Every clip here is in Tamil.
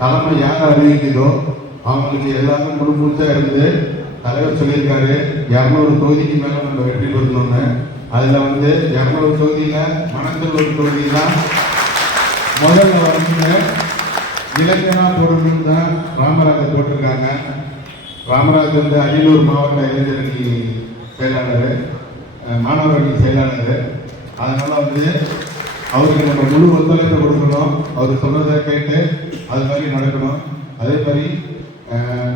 தலைமை யார் அறிவிக்குதோ அவங்களுக்கு எல்லாமே முழு இருந்து தலைவர் சொல்லியிருக்காரு. இரநூறு தொகுதிக்கு மேல நம்ம வெற்றி பெறணும்னு. அதுல வந்து இரநூறு தொகுதியில மணத்தூர் ஒரு தொகுதி தான் முதல்ல வந்து இளைஞனா போடணும்னு தான் ராமராஜர் போட்டிருக்காங்க. ராமராஜ் வந்து அரியலூர் மாவட்ட இளைஞரணி செயலாளர் அஹ், செயலாளர். அதனால வந்து அவருக்கு நம்ம முழு ஒத்துழைப்பு கொடுக்கணும். அவர் சொன்னதை கேட்டு அது மாதிரி நடக்கணும். அதே மாதிரி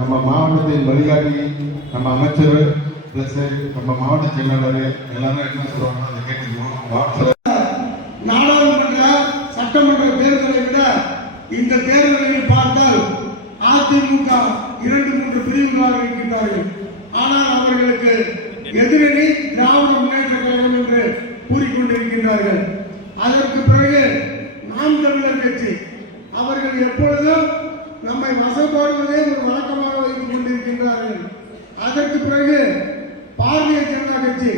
நம்ம மாவட்டத்தின் வழிகாட்டி நம்ம அமைச்சர் ப்ளஸ் நம்ம மாவட்ட செயலாளர் எல்லாரும் என்ன சொல்லுவாங்க அதை கேட்டுக்கணும் நாடாளுமன்ற சட்டமன்ற தேர்தலை விட இந்த தேர்தலில் பார்த்தால் அதிமுக இரண்டு மூன்று பிரிவுகளாக இருக்கின்றார்கள். ஆனால் அவர்களுக்கு எதிரணி திராவிட முன்னேற்ற கழகம் என்று கூறிக்கொண்டிருக்கின்றார்கள். அதற்கு பிறகு நாம் தமிழர் கட்சி அவர்கள் எப்பொழுதும் நம்மை வசப்படுவதே ஒரு வழக்கமாக வைத்துக் கொண்டிருக்கின்றார்கள். அதற்கு பிறகு பாரதிய ஜனதா கட்சி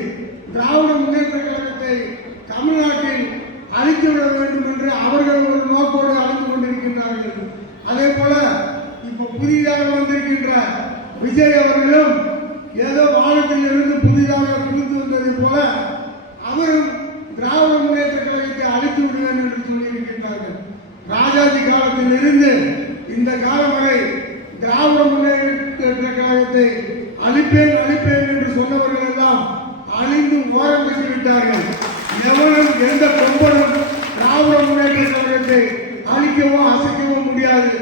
திராவிட முன்னேற்ற கழகத்தை தமிழ்நாட்டில் அழித்துவிட வேண்டும் என்று அவர்கள் ஒரு நோக்கோடு அழைத்து கொண்டிருக்கின்றார்கள். அதே போல இப்ப புதிதாக வந்திருக்கின்ற விஜய் அவர்களும் ஏதோ வானத்தில் இருந்து புதிதாக குளித்து வந்ததை போல அவரும் திராவிட முன்னேற்ற கழகத்தை அழித்து விடுவேன் என்று சொல்லியிருக்கின்றார்கள் காலத்தில் இருந்து இந்த காலம் வரை திராவிட முன்னேற்ற கழகத்தை அழிப்பேன் அழிப்பேன் என்று சொன்னவர்கள் எல்லாம் அழிந்து ஓரம் விட்டார்கள். எவனும் எந்த கொம்பனும் திராவிட முன்னேற்ற கழகத்தை அழிக்கவோ அசைக்கவோ முடியாது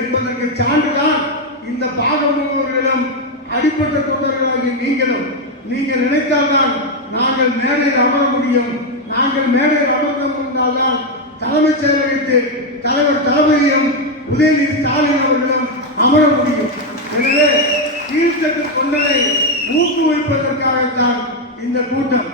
என்பதற்கு சான்றுதான் இந்த பாகம் பாகமுகவர்களும் அடிப்பட்ட தொண்டர்களாகி நீங்களும். நீங்கள் நினைத்தால்தான் நாங்கள் மேடையில் அமர முடியும். நாங்கள் மேடையில் அமர்ந்திருந்தால்தான் தலைமைச் செயலகத்தில் தலைவர் தளபதியும் உதயநிதி ஸ்டாலின் அவர்களும் அமர முடியும். எனவே கீழ்த்தட்டு தொண்டரை ஊக்குவிப்பதற்காகத்தான் இந்த கூட்டம்.